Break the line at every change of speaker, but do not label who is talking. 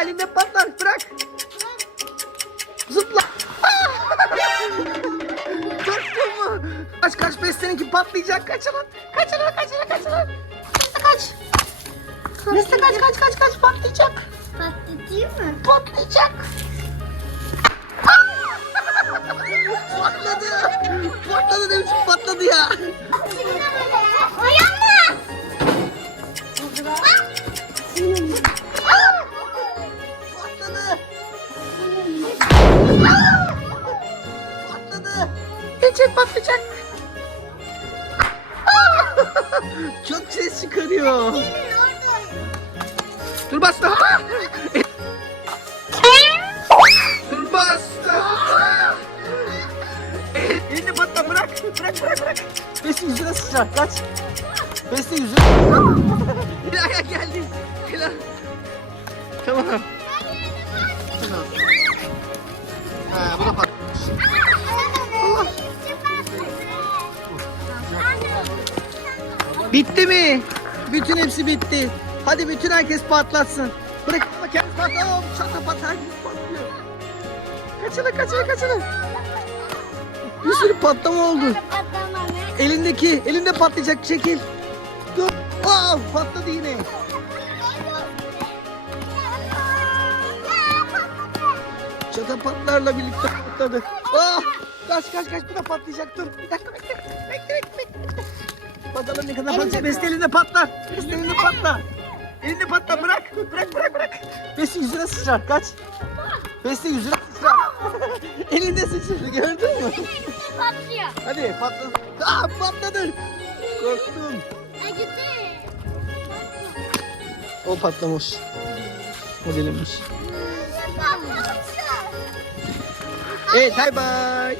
patlar elinde patlar bırak. Zıpla. Tuttun mu? Kaç kaç Beste'ninki patlayacak kaçırın. Kaçırın kaçırın kaçırın. Beste kaç. Beste kaç kaç kaç kaç patlayacak.
Patlatayım mı?
Patlayacak. patladı. Patladı ne biçim patladı ya. Patladı. Geçecek patlayacak. Çok ses çıkarıyor. Dur bastı. Dur bastı. Elini patla bırak. Bırak bırak bırak. Besi yüzüne sıçrar kaç. Besi yüzüne sıçrar. Ya geldi. Helal. Tamam. Tamam. Bitti mi? Bütün hepsi bitti. Hadi bütün herkes patlatsın. Bırak ama kendisi patlar. Aa, Çatla patlar. Herkes patlıyor. Kaçına kaçına kaçına. Bir sürü patlama oldu. Elindeki, elinde patlayacak çekil. Dur. Aa, patladı yine. Çatapatlarla birlikte patladı. Aa, kaç kaç kaç bu da patlayacak dur. Bir dakika bekle. Bekle bekle bekle. Bakalım ne kadar patlayacak. Beste elinde patlar. Beste elinde patlar. Elinde patlar bırak. Bırak bırak bırak. Beste yüzüne sıçrar kaç. Beste yüzüne sıçrar. elinde sıçradı gördün mü?
Patlıyor.
Hadi patladı. Aa patladı. Korktum.
Ay gitti.
O patlamış. O delinmiş. Evet bay bay.